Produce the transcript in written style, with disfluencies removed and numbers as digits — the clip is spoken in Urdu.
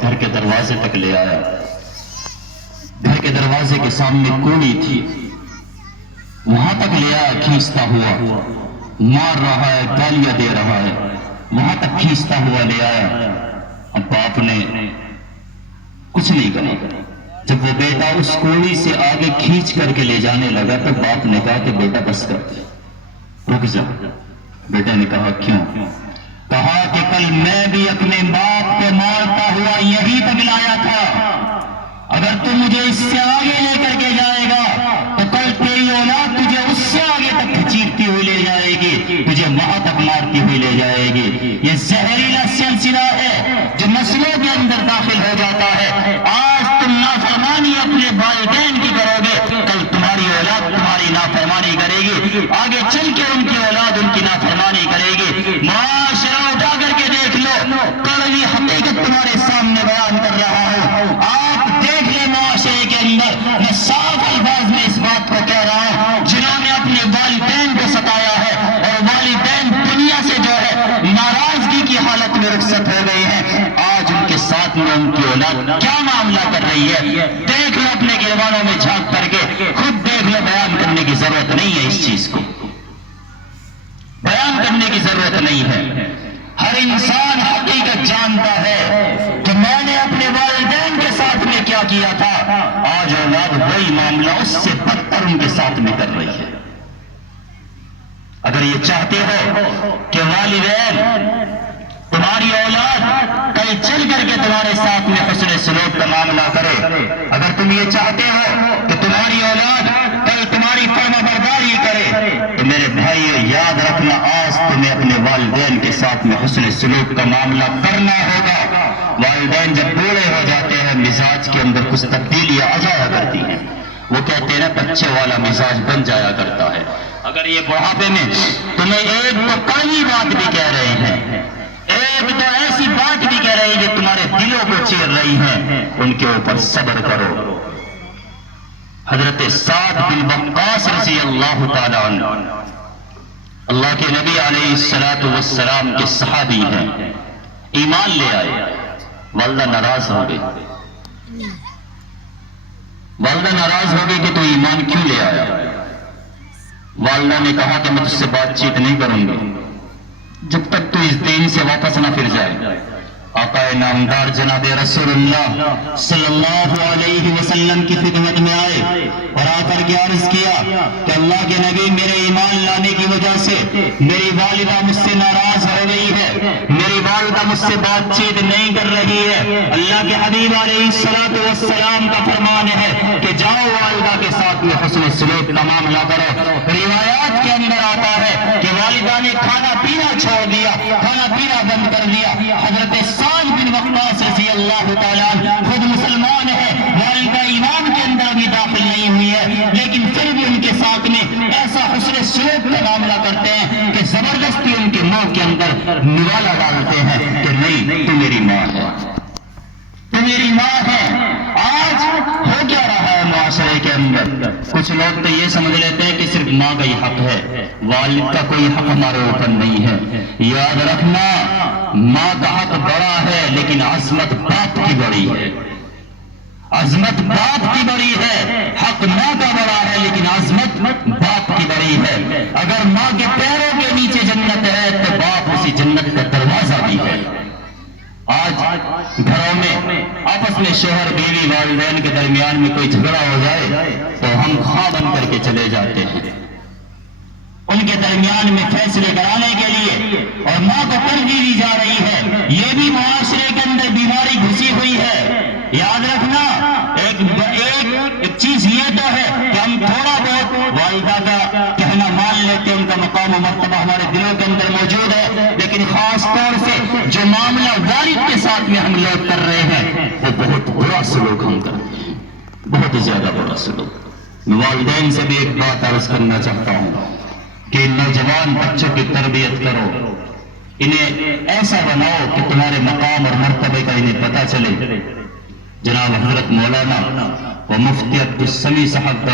گھر کے دروازے تک لے آیا. گھر کے دروازے کے سامنے کوڑی تھی، وہاں تک لے آیا کھینچتا ہوا. مار رہا ہے، گالیاں دے رہا ہے، وہاں تک کھینچتا ہوا لے آیا. اب باپ نے کچھ نہیں کہا. جب وہ بیٹا اس کوڑی سے آگے کھینچ کر کے لے جانے لگا تو باپ نے کہا کہ بیٹا بس کر دے، رک جا. بیٹے نے کہا کیوں؟ کہا کہ کل میں بھی اپنے باپ کو مارتا ہوا یہی تک لایا تھا. اگر تو مجھے اس سے آگے لے کر کے جائے گا تو کل تیری اولاد تجھے اس سے آگے تک کھچیرتی ہوئی لے جائے گی، تجھے وہاں تک مارتی ہوئی لے جائے گی. یہ زہریلا سلسلہ ہے جو نسلوں کے اندر داخل ہو جاتا ہے. آج تم نافرمانی اپنے والدین کی کرو گے، کل تمہاری اولاد تمہاری نافرمانی کرے گی، آگے چل کے ان کی اولاد ان کی نافرمانی کرے گی. معاشرہ اٹھا کر کے دیکھ لو، کڑوی حقیقت تمہارے سامنے بیان کر رہا ہوں. آپ دیکھ لیں معاشرے کے اندر، میں صاف الفاظ میں اس بات کو کہہ رہا ہوں، جنہوں نے اپنے والدین کو ستایا ہے اور والدین دنیا سے جو ہے ناراضگی کی حالت میں رخصت ہو گئے ہیں، آج ان کے ساتھ میں ان کی اولاد کیا معاملہ کر رہی ہے. دیکھ لو اپنے گریبانوں میں جھانک کر کے، خود دیکھ لو. بیان کرنے کی ضرورت نہیں ہے، اس چیز کو بیان کرنے کی ضرورت نہیں ہے. ہر انسان حقیقت جانتا ہے کہ میں نے اپنے والدین کے ساتھ میں کیا کیا تھا. آج اولاد وہی معاملہ اس سے بدتر ان کے ساتھ میں کر رہی ہے. اگر یہ چاہتے ہو کہ والدین تمہاری اولاد کل چل کر کے تمہارے ساتھ میں حسن سلوک کا معاملہ کرے، اگر تم یہ چاہتے ہو کہ تمہاری اولاد کل تمہاری فرما برداری کرے، تو میرے بھائیو یاد رکھنا، آج تمہیں اپنے والدین کے ساتھ میں حسن سلوک کا معاملہ کرنا ہوگا. والدین جب بوڑھے ہو جاتے ہیں مزاج کے اندر کچھ تبدیلیاں آ جایا کرتی ہیں. وہ کہتے ہیں نا بچے والا مزاج بن جایا کرتا ہے. اگر یہ بڑھاپے میں تمہیں ایک تو کڑوی بات بھی کہہ رہے ہیں، ایک تو ایسی بات بھی کہہ رہے ہیں جو تمہارے دلوں کو چیر رہی ہیں، ان کے اوپر صبر کرو. حضرت سعد بن وقاص رضی اللہ تعالی عنہ اللہ کے نبی علیہ الصلوۃ والسلام کے صحابی ہیں، ایمان لے آئے. والدہ ناراض ہو گئی. والدہ ناراض ہو گئی کہ تو ایمان کیوں لے آیا؟ والدہ نے کہا کہ میں تجھ سے بات چیت نہیں کروں گی جب تک تو اس دین سے واپس نہ پھر جائے. آقا نامدار جناب رسول اللہ صلی اللہ علیہ وسلم کی خدمت میں آئے اور آ کر کے عرض کیا کہ اللہ کے نبی، میرے ایمان لانے کی وجہ سے میری والدہ مجھ سے ناراض ہو گئی ہے، میری والدہ مجھ سے بات چیت نہیں کر رہی ہے. اللہ کے حبیب علیہ الصلوۃ والسلام کا فرمان ہے کہ جاؤ والدہ کے ساتھ میں حسن سلوک کا معاملہ کرو. روایات کے اندر آتا ہے کہ والدہ نے کھانا پینا چھوڑ دیا، کھانا پینا بند کر دیا. حضرت سعد بن وقاص رضی اللہ تعالیٰ خود مسلمان ہے، والدہ ایمان کے اندر بھی داخل نہیں ہوئی ہے، لیکن پھر بھی ان کے ساتھ میں ایسا حسن سلوک کا معاملہ کرتے ہیں کہ زبردستی ان کے منہ کے اندر نوالا ڈالتے ہیں کہ نہیں، تو میری ماں ہے، تو میری ماں ہے. آج ہو کیا رہا ہے معاشرے کے اندر؟ کچھ لوگ تو یہ سمجھ لیتے ہیں کہ صرف ماں کا ہی حق ہے، والد کا کوئی حق ہمارے اوپر نہیں ہے. یاد رکھنا، ماں کا حق بڑا ہے لیکن عظمت باپ کی بڑی ہے. عظمت باپ کی بڑی ہے. حق ماں کا بڑا ہے لیکن عظمت باپ کی بڑی ہے. اگر ماں کے پیروں کے نیچے جنت ہے تو باپ اسی جنت کا دروازہ بھی ہے. آج گھروں میں آپس میں شوہر بیوی والدین کے درمیان میں کوئی جھگڑا ہو جائے تو ہم خواہ بن کر کے چلے جاتے ہیں ان کے درمیان میں فیصلے کرانے کے لیے، اور ماں کو ترجیح دی جا رہی ہے. یہ بھی معاشرے کے اندر بیماری گھسی ہوئی ہے. یاد رکھنا، ایک چیز یہ تو ہے کہ ہم تھوڑا بہت والدہ کا کہنا مان لیتے ہیں، ان کا مقام و مرتبہ ہمارے دلوں کے اندر موجود ہے، لیکن خاص طور سے جو معاملہ والد کے ساتھ میں ہم لوگ کر رہے ہیں وہ بہت برا سلوک ہم کرتے ہیں، بہت زیادہ برا سلوک. میں والدین سے بھی ایک بات عرض کرنا چاہتا ہوں کہ نوجوان بچوں کی تربیت کرو، انہیں ایسا بناؤ کہ تمہارے مقام اور مرتبے کا انہیں پتہ چلے. جناب حضرت مولانا و مفتی عبدالسمیع صاحب